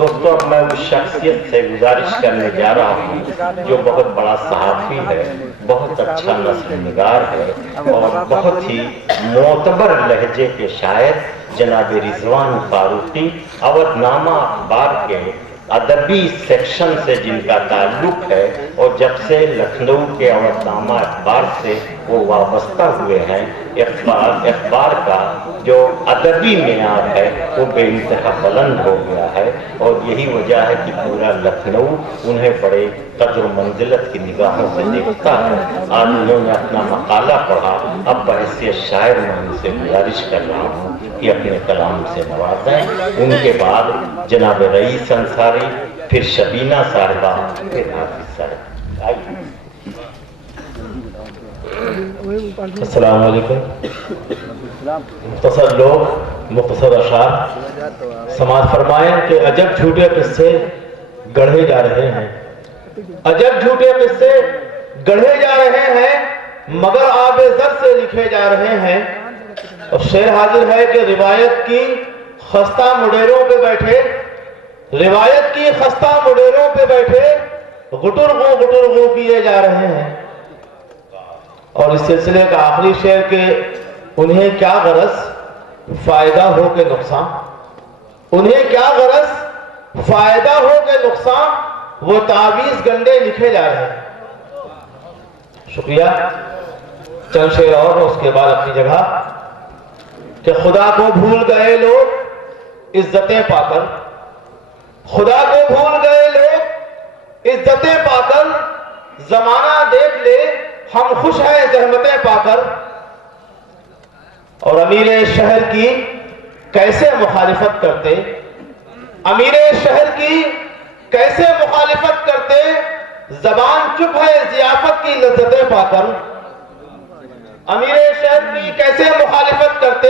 دوستوں اب میں اس شخصیت سے گزارش کرنے جا رہا ہوں جو بہت بڑا صحافی ہے، بہت اچھا نثر نگار ہے اور بہت ہی معتبر لہجے کے شاعر جناب رضوان فاروقی اودھ نامہ اخبار کے ادبی سیکشن سے جن کا تعلق ہے اور جب سے لکھنؤ کے اودھ نامہ اخبار سے وہ وابستہ ہوئے ہیں، اخبار کا جو ادبی معیار ہے وہ بے انتہا بلند ہو گیا ہے اور یہی وجہ ہے کہ پورا لکھنؤ انہیں بڑے قدر و منزلت کی نگاہوں سے دیکھتا ہے۔ آج انہوں نے اپنا مقالہ پڑھا، اب بحیثیت شاعر میں ان سے گزارش کر رہا ہوں کہ اپنے کلام سے نوازیں۔ ان کے بعد جناب رئیس انصاری، پھر شبینہ صاحبہ، پھر حافظ صاحب۔ آئیے۔ السلام علیکم۔ مختصر لوگ مختصر اشعار سماعت فرمائیں کہ عجب جھوٹے قصے گڑھے جا رہے ہیں، عجب جھوٹے قصے گڑھے جا رہے ہیں مگر آب زر سے لکھے جا رہے ہیں۔ اور شعر حاضر ہے کہ روایت کی خستہ مڈیروں پہ بیٹھے، روایت کی خستہ مڈیروں پہ بیٹھے غٹرغو کیے جا رہے ہیں۔ اور اس سلسلے کا آخری شعر کہ انہیں کیا غرض فائدہ ہو کے نقصان، انہیں کیا غرض فائدہ ہو کے نقصان، وہ تعویذ گنڈے لکھے جا رہے ہیں۔ شکریہ۔ چند شعر اور اس کے بعد اپنی جگہ کہ خدا کو بھول گئے لوگ عزتیں پا کر، خدا کو بھول گئے لوگ عزتیں پا کر، زمانہ دیکھ لے ہم خوش ہیں زحمتیں پا کر۔ اور امیر شہر کی کیسے مخالفت کرتے، امیر شہر کی کیسے مخالفت کرتے، زبان چپ ہے ضیافت کی لذتیں پا کر۔ امیر شہر کی کیسے مخالفت کرتے،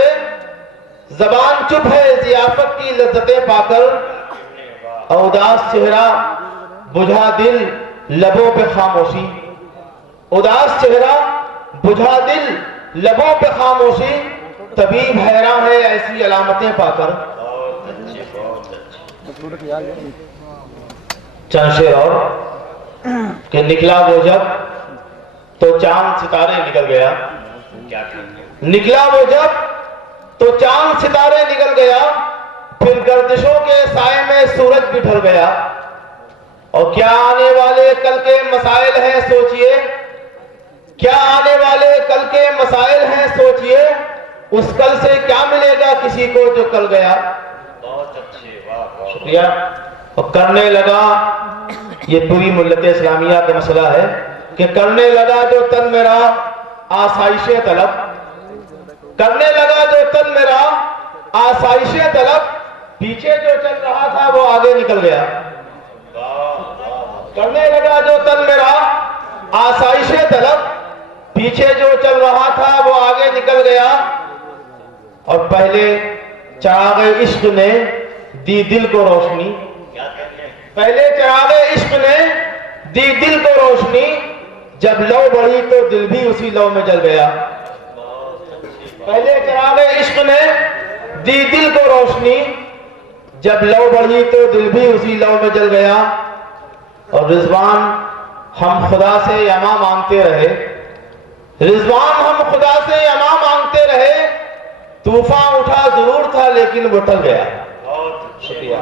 زبان چپ ہے ضیافت کی لذتیں پا کر۔ اداس چہرہ بجھا دل لبوں پہ خاموشی، اداس چہرہ بجھا دل لبوں پہ خاموشی، طبیب حیران ہے ایسی علامتیں پا کر۔ چند شعر اور کہ نکلا وہ جب تو چاند ستارے نکل گیا، نکلا وہ جب تو چاند ستارے نکل گیا، پھر گردشوں کے سائے میں سورج بھی ڈھل گیا۔ اور کیا آنے والے کل کے مسائل ہیں سوچئے، کیا آنے والے کل کے مسائل ہیں سوچئے، اس کل سے کیا ملے گا کسی کو جو کل گیا۔ بہت اچھے، واہ۔ شکریہ۔ اور کرنے لگا، یہ پوری ملت اسلامیہ کا مسئلہ ہے کہ کرنے لگا جو تن میرا آسائش طلب، کرنے لگا جو تن میرا آسائش طلب، پیچھے جو چل رہا تھا وہ آگے نکل گیا۔ کرنے لگا جو تن میرا آسائش طلب، پیچھے جو چل رہا تھا وہ آگے نکل گیا۔ اور پہلے چراغ عشق نے دی دل کو روشنی، پہلے چراغ عشق نے دی دل کو روشنی، جب لو بڑھی تو دل بھی اسی لو میں جل گیا۔ پہلے چراغ عشق نے دی دل کو روشنی، جب لو بڑھی تو دل بھی اسی لو میں جل گیا۔ اور رضوان ہم خدا سے یما مانگتے رہے، رضوان ہم خدا سے یما مانگتے رہے، طوفان اٹھا ضرور تھا لیکن وہ ٹل گیا۔ شکریہ۔